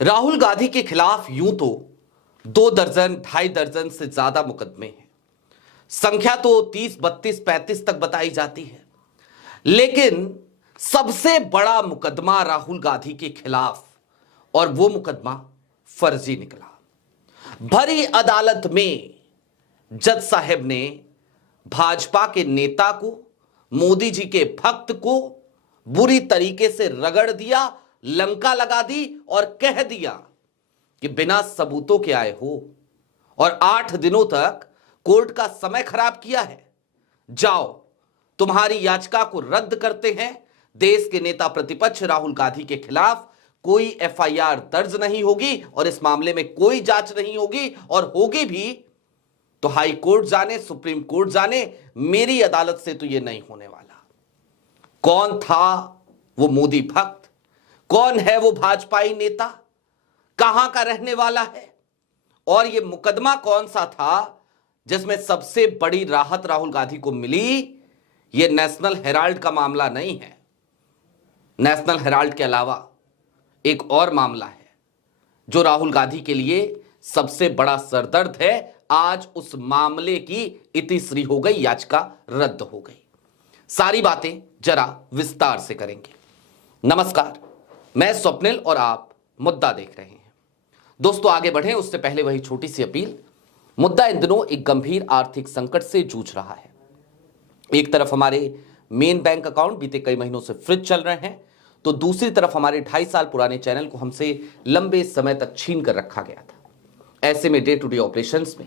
राहुल गांधी के खिलाफ यूं तो 2 दर्जन 2.5 दर्जन से ज्यादा मुकदमे हैं। संख्या तो 30, 32, 35 तक बताई जाती है, लेकिन सबसे बड़ा मुकदमा राहुल गांधी के खिलाफ, और वो मुकदमा फर्जी निकला। भरी अदालत में जज साहब ने भाजपा के नेता को, मोदी जी के भक्त को बुरी तरीके से रगड़ दिया, लंका लगा दी और कह दिया कि बिना सबूतों के आए हो और 8 दिनों तक कोर्ट का समय खराब किया है। जाओ, तुम्हारी याचिका को रद्द करते हैं। देश के नेता प्रतिपक्ष राहुल गांधी के खिलाफ कोई एफआईआर दर्ज नहीं होगी और इस मामले में कोई जांच नहीं होगी, और होगी भी तो हाई कोर्ट जाने, सुप्रीम कोर्ट जाने, मेरी अदालत से तो यह नहीं होने वाला। कौन था वो मोदी भक्त? कौन है वो भाजपाई नेता? कहां का रहने वाला है? और ये मुकदमा कौन सा था जिसमें सबसे बड़ी राहत राहुल गांधी को मिली? ये नेशनल हेराल्ड का मामला नहीं है। नेशनल हेराल्ड के अलावा एक और मामला है जो राहुल गांधी के लिए सबसे बड़ा सरदर्द है। आज उस मामले की इतिश्री हो गई, याचिका रद्द हो गई। सारी बातें जरा विस्तार से करेंगे। नमस्कार, मैं स्वप्निल और आप मुद्दा देख रहे हैं। दोस्तों, आगे बढ़ें उससे पहले वही छोटी सी अपील। मुद्दा इन दिनों एक गंभीर आर्थिक संकट से जूझ रहा है। एक तरफ हमारे मेन बैंक अकाउंट बीते कई महीनों से फ्रीज चल रहे हैं, तो दूसरी तरफ हमारे 2.5 साल पुराने चैनल को हमसे लंबे समय तक छीन कर रखा गया था। ऐसे में डे टू डे ऑपरेशंस में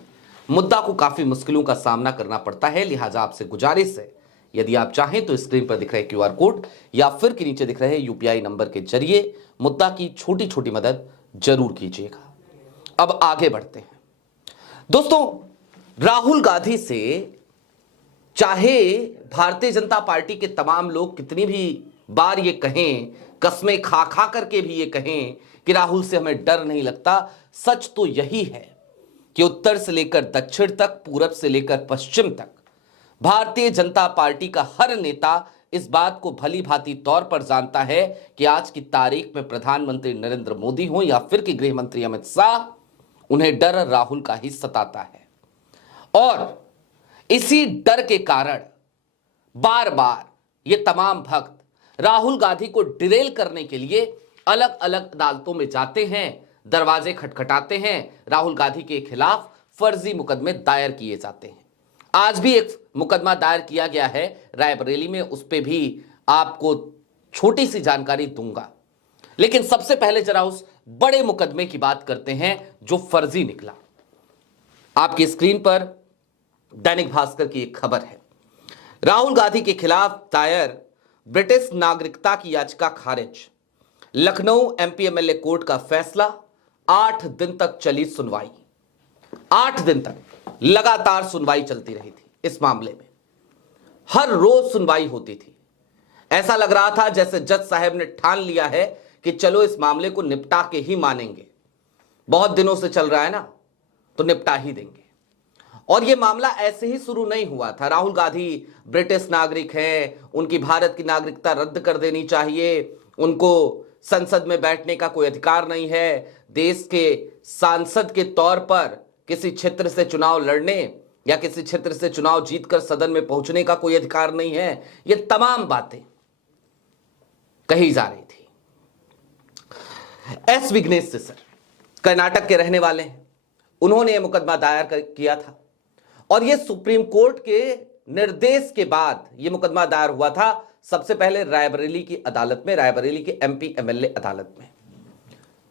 मुद्दा को काफी मुश्किलों का सामना करना पड़ता है। लिहाजा आपसे गुजारिश है, यदि आप चाहें तो स्क्रीन पर दिख रहे क्यूआर कोड या फिर के नीचे दिख रहे यूपीआई नंबर के जरिए मुद्दा की छोटी छोटी मदद जरूर कीजिएगा। अब आगे बढ़ते हैं। दोस्तों, राहुल गांधी से चाहे भारतीय जनता पार्टी के तमाम लोग कितनी भी बार ये कहें, कस्में खा खा करके भी ये कहें कि राहुल से हमें डर नहीं लगता, सच तो यही है कि उत्तर से लेकर दक्षिण तक, पूरब से लेकर पश्चिम तक भारतीय जनता पार्टी का हर नेता इस बात को भली भांति तौर पर जानता है कि आज की तारीख में प्रधानमंत्री नरेंद्र मोदी हो या फिर कि गृह मंत्री अमित शाह, उन्हें डर राहुल का ही सताता है। और इसी डर के कारण बार बार ये तमाम भक्त राहुल गांधी को डिरेल करने के लिए अलग अलग अदालतों में जाते हैं, दरवाजे खटखटाते हैं, राहुल गांधी के खिलाफ फर्जी मुकदमे दायर किए जाते हैं। आज भी एक मुकदमा दायर किया गया है रायबरेली में, उस पर भी आपको छोटी सी जानकारी दूंगा। लेकिन सबसे पहले जरा उस बड़े मुकदमे की बात करते हैं जो फर्जी निकला। आपकी स्क्रीन पर दैनिक भास्कर की एक खबर है। राहुल गांधी के खिलाफ दायर ब्रिटिश नागरिकता की याचिका खारिज। लखनऊ एमपी एमएलए कोर्ट का फैसला। 8 दिन तक चली सुनवाई। 8 दिन तक लगातार सुनवाई चलती रही थी इस मामले में। हर रोज सुनवाई होती थी। ऐसा लग रहा था जैसे जज साहब ने ठान लिया है कि चलो इस मामले को निपटा के ही मानेंगे। बहुत दिनों से चल रहा है ना, तो निपटा ही देंगे। और यह मामला ऐसे ही शुरू नहीं हुआ था। राहुल गांधी ब्रिटिश नागरिक हैं, उनकी भारत की नागरिकता रद्द कर देनी चाहिए, उनको संसद में बैठने का कोई अधिकार नहीं है, देश के सांसद के तौर पर किसी क्षेत्र से चुनाव लड़ने या किसी क्षेत्र से चुनाव जीतकर सदन में पहुंचने का कोई अधिकार नहीं है। ये तमाम बातें कही जा रही थी। एस विघ्नेश सर कर्नाटक के रहने वाले हैं, उन्होंने यह मुकदमा दायर किया था और यह सुप्रीम कोर्ट के निर्देश के बाद यह मुकदमा दायर हुआ था। सबसे पहले रायबरेली की अदालत में, रायबरेली के एमपी एमएलए अदालत में,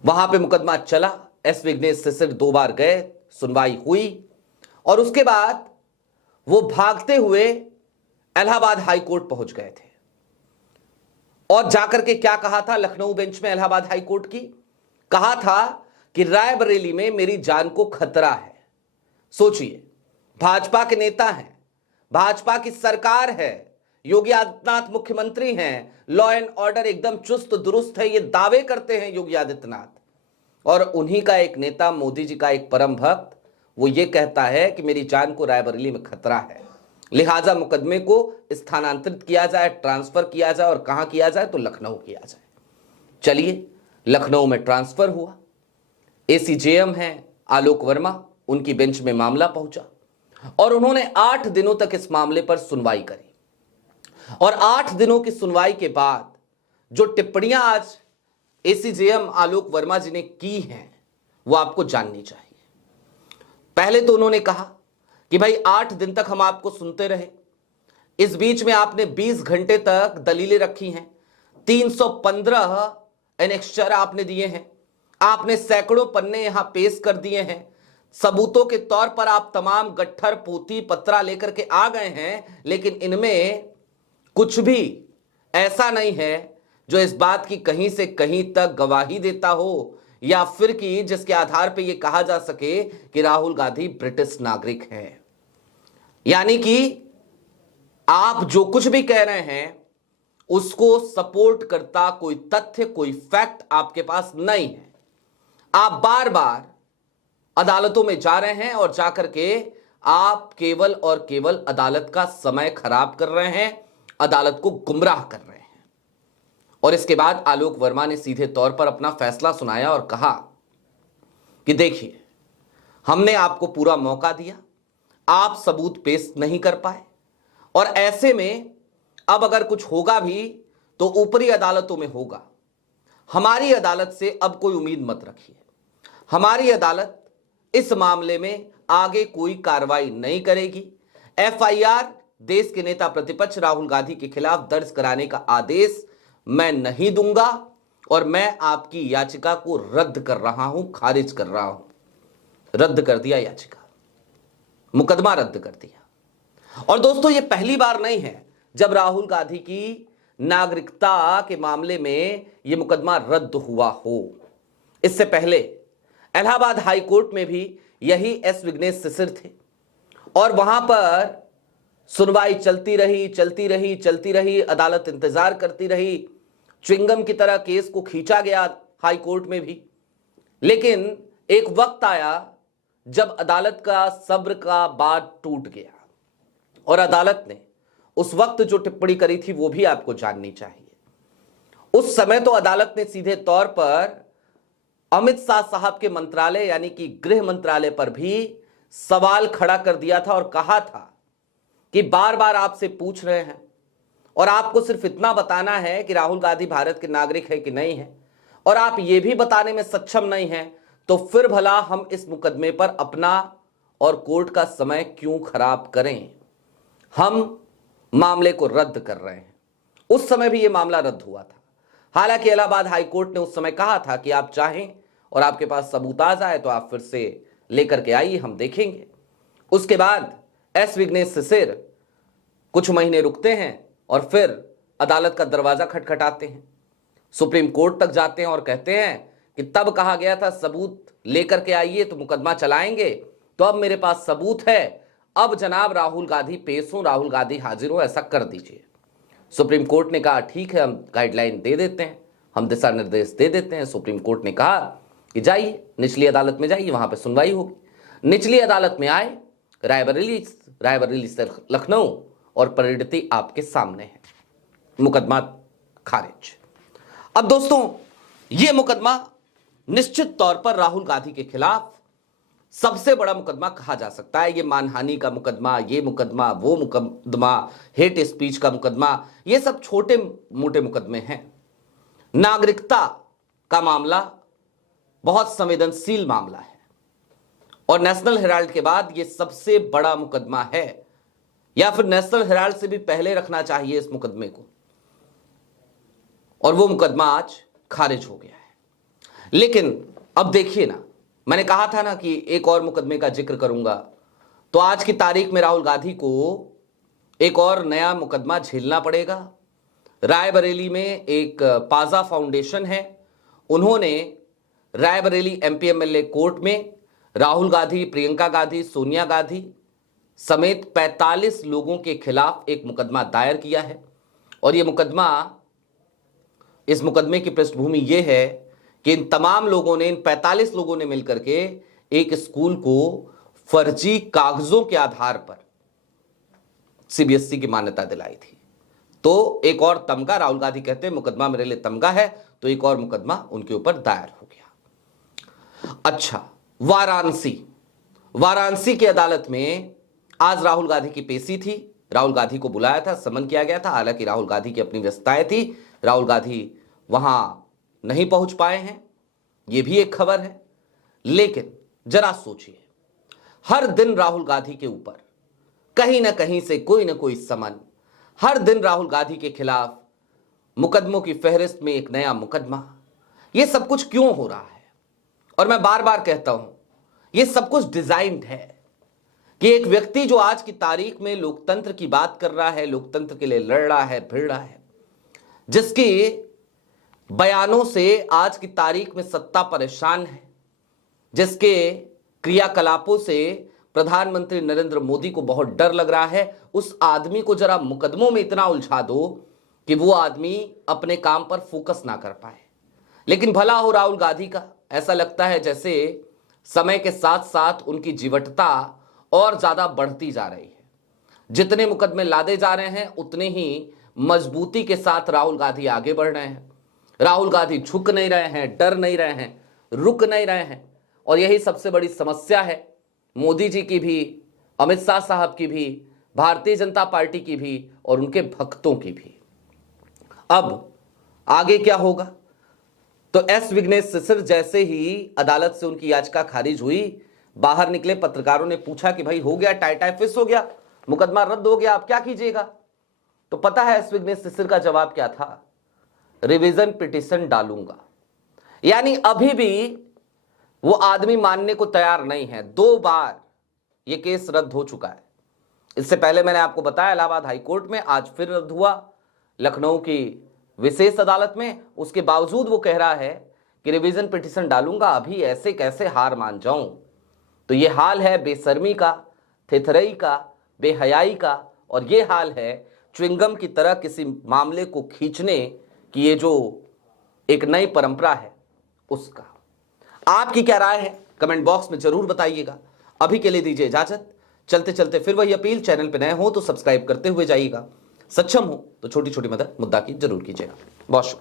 वहां पे मुकदमा चला। एस विघ्नेश सर 2 बार गए, सुनवाई हुई और उसके बाद वो भागते हुए इलाहाबाद हाई कोर्ट पहुंच गए थे। और जाकर के क्या कहा था लखनऊ बेंच में इलाहाबाद हाई कोर्ट की? कहा था कि रायबरेली में मेरी जान को खतरा है। सोचिए, भाजपा के नेता हैं, भाजपा की सरकार है, योगी आदित्यनाथ मुख्यमंत्री हैं, लॉ एंड ऑर्डर एकदम चुस्त दुरुस्त है, ये दावे करते हैं योगी आदित्यनाथ। और उन्हीं का एक नेता, मोदी जी का एक परम भक्त, वो ये कहता है कि मेरी जान को रायबरेली में खतरा है, लिहाजा मुकदमे को स्थानांतरित किया जाए, ट्रांसफर किया जाए। और कहां किया जाए? तो लखनऊ किया जाए। चलिए, लखनऊ में ट्रांसफर हुआ एसीजेएम हैं आलोक वर्मा, उनकी बेंच में मामला पहुंचा और उन्होंने 8 दिनों तक इस मामले पर सुनवाई करी। और 8 दिनों की सुनवाई के बाद जो टिप्पणियां आज एसीजेएम आलोक वर्मा जी ने की हैं वो आपको जाननी चाहिए। पहले तो उन्होंने कहा कि भाई 8 दिन तक हम आपको सुनते रहे, इस बीच में आपने 20 घंटे तक दलीलें रखी हैं, 315 एनेक्स्चर आपने दिए हैं, आपने सैकड़ों पन्ने यहां पेश कर दिए हैं, सबूतों के तौर पर आप तमाम गट्ठर पोथी पत्रा लेकर के आ गए हैं, लेकिन इनमें कुछ भी ऐसा नहीं है जो इस बात की कहीं से कहीं तक गवाही देता हो या फिर कि जिसके आधार पर यह कहा जा सके कि राहुल गांधी ब्रिटिश नागरिक हैं। यानी कि आप जो कुछ भी कह रहे हैं उसको सपोर्ट करता कोई तथ्य, कोई फैक्ट आपके पास नहीं है। आप बार बार अदालतों में जा रहे हैं और जाकर के आप केवल और केवल अदालत का समय खराब कर रहे हैं, अदालत को गुमराह कर रहे हैं। और इसके बाद आलोक वर्मा ने सीधे तौर पर अपना फैसला सुनाया और कहा कि देखिए, हमने आपको पूरा मौका दिया, आप सबूत पेश नहीं कर पाए, और ऐसे में अब अगर कुछ होगा भी तो ऊपरी अदालतों में होगा। हमारी अदालत से अब कोई उम्मीद मत रखिए। हमारी अदालत इस मामले में आगे कोई कार्रवाई नहीं करेगी। एफआईआर देश के नेता प्रतिपक्ष राहुल गांधी के खिलाफ दर्ज कराने का आदेश मैं नहीं दूंगा और मैं आपकी याचिका को रद्द कर रहा हूं, खारिज कर रहा हूं। रद्द कर दिया याचिका, मुकदमा रद्द कर दिया। और दोस्तों, यह पहली बार नहीं है जब राहुल गांधी की नागरिकता के मामले में यह मुकदमा रद्द हुआ हो। इससे पहले इलाहाबाद हाई कोर्ट में भी यही एस विघ्नेश शिशिर थे और वहां पर सुनवाई चलती रही, अदालत इंतजार करती रही, च्युइंगम की तरह केस को खींचा गया हाई कोर्ट में भी। लेकिन एक वक्त आया जब अदालत का सब्र का बांध टूट गया और अदालत ने उस वक्त जो टिप्पणी करी थी वो भी आपको जाननी चाहिए। उस समय तो अदालत ने सीधे तौर पर अमित शाह साहब के मंत्रालय यानी कि गृह मंत्रालय पर भी सवाल खड़ा कर दिया था और कहा था कि बार बार आपसे पूछ रहे हैं और आपको सिर्फ इतना बताना है कि राहुल गांधी भारत के नागरिक है कि नहीं है, और आप यह भी बताने में सक्षम नहीं हैं, तो फिर भला हम इस मुकदमे पर अपना और कोर्ट का समय क्यों खराब करें। हम मामले को रद्द कर रहे हैं। उस समय भी यह मामला रद्द हुआ था। हालांकि इलाहाबाद हाई कोर्ट ने उस समय कहा था कि आप चाहें और आपके पास सबूत आ जाए तो आप फिर से लेकर के आइए, हम देखेंगे। उसके बाद एस विघ्नेश शिशिर कुछ महीने रुकते हैं और फिर अदालत का दरवाजा खटखटाते हैं, सुप्रीम कोर्ट तक जाते हैं और कहते हैं कि तब कहा गया था सबूत लेकर के आइए तो मुकदमा चलाएंगे, तो अब मेरे पास सबूत है, अब जनाब राहुल गांधी पेश हो, राहुल गांधी हाजिर हो, ऐसा कर दीजिए। सुप्रीम कोर्ट ने कहा ठीक है, हम गाइडलाइन दे देते हैं, हम दिशा निर्देश दे देते हैं। सुप्रीम कोर्ट ने कहा कि जाइए निचली अदालत में जाइए, वहां पर सुनवाई होगी। निचली अदालत में आए, रायबरेली से लखनऊ, और परिणति आपके सामने है, मुकदमा खारिज। अब दोस्तों, यह मुकदमा निश्चित तौर पर राहुल गांधी के खिलाफ सबसे बड़ा मुकदमा कहा जा सकता है। यह मानहानि का मुकदमा, यह मुकदमा, वो मुकदमा, हेट स्पीच का मुकदमा, यह सब छोटे मोटे मुकदमे हैं। नागरिकता का मामला बहुत संवेदनशील मामला है और नेशनल हेराल्ड के बाद यह सबसे बड़ा मुकदमा है, या फिर नेशनल हेराल्ड से भी पहले रखना चाहिए इस मुकदमे को, और वो मुकदमा आज खारिज हो गया है। लेकिन अब देखिए ना, मैंने कहा था ना कि एक और मुकदमे का जिक्र करूंगा, तो आज की तारीख में राहुल गांधी को एक और नया मुकदमा झेलना पड़ेगा। रायबरेली में एक पाजा फाउंडेशन है, उन्होंने रायबरेली एमपीएमएलए कोर्ट में राहुल गांधी, प्रियंका गांधी, सोनिया गांधी समेत 45 लोगों के खिलाफ एक मुकदमा दायर किया है। और यह मुकदमा, इस मुकदमे की पृष्ठभूमि यह है कि इन तमाम लोगों ने, इन 45 लोगों ने मिलकर के एक स्कूल को फर्जी कागजों के आधार पर सीबीएसई की मान्यता दिलाई थी। तो एक और तमगा, राहुल गांधी कहते हैं मुकदमा मेरे लिए तमगा है, तो एक और मुकदमा उनके ऊपर दायर हो गया। अच्छा, वाराणसी की अदालत में आज राहुल गांधी की पेशी थी। राहुल गांधी को बुलाया था, समन किया गया था। हालांकि राहुल गांधी की अपनी व्यस्तताएं थी, राहुल गांधी वहां नहीं पहुंच पाए हैं, यह भी एक खबर है। लेकिन जरा सोचिए, हर दिन राहुल गांधी के ऊपर कहीं ना कहीं से कोई ना कोई समन, हर दिन राहुल गांधी के खिलाफ मुकदमों की फहरिस्त में एक नया मुकदमा। यह सब कुछ क्यों हो रहा है? और मैं बार बार कहता हूं, यह सब कुछ डिजाइन्ड है कि एक व्यक्ति जो आज की तारीख में लोकतंत्र की बात कर रहा है, लोकतंत्र के लिए लड़ रहा है, भिड़ रहा है, जिसके बयानों से आज की तारीख में सत्ता परेशान है, जिसके क्रियाकलापों से प्रधानमंत्री नरेंद्र मोदी को बहुत डर लग रहा है, उस आदमी को जरा मुकदमों में इतना उलझा दो कि वो आदमी अपने काम पर फोकस ना कर पाए। लेकिन भला हो राहुल गांधी का, ऐसा लगता है जैसे समय के साथ साथ उनकी जीवटता और ज्यादा बढ़ती जा रही है। जितने मुकदमे लादे जा रहे हैं उतने ही मजबूती के साथ राहुल गांधी आगे बढ़ रहे हैं। राहुल गांधी झुक नहीं रहे हैं, डर नहीं रहे हैं, रुक नहीं रहे हैं। और यही सबसे बड़ी समस्या है मोदी जी की भी, अमित शाह साहब की भी, भारतीय जनता पार्टी की भी और उनके भक्तों की भी। अब आगे क्या होगा? तो एस विघ्नेश सिसर जैसे ही अदालत से उनकी याचिका खारिज हुई, बाहर निकले, पत्रकारों ने पूछा कि भाई हो गया, टाई फिस हो गया, मुकदमा रद्द हो गया, आप क्या कीजिएगा? तो पता है एस विघ्नेश सिसर का जवाब क्या था? रिवीजन पिटीशन डालूंगा। यानी अभी भी वो आदमी मानने को तैयार नहीं है। 2 बार ये केस रद्द हो चुका है। इससे पहले मैंने आपको बताया इलाहाबाद हाईकोर्ट में, आज फिर रद्द हुआ लखनऊ की विशेष अदालत में। उसके बावजूद वो कह रहा है कि रिवीजन पिटीशन डालूंगा, अभी ऐसे कैसे हार मान जाऊं। तो ये हाल है बेशर्मी का, थेथरई का, बेहयाई का, और ये हाल है च्युइंगम की तरह किसी मामले को खींचने की, ये जो एक नई परंपरा है उसका। आपकी क्या राय है कमेंट बॉक्स में जरूर बताइएगा। अभी के लिए दीजिए इजाजत। चलते चलते फिर वही अपील, चैनल पे नए हो तो सब्सक्राइब करते हुए जाइएगा, सक्षम हो तो छोटी छोटी मदद मुद्दा की जरूर कीजिएगा। बहुत शुक्रिया।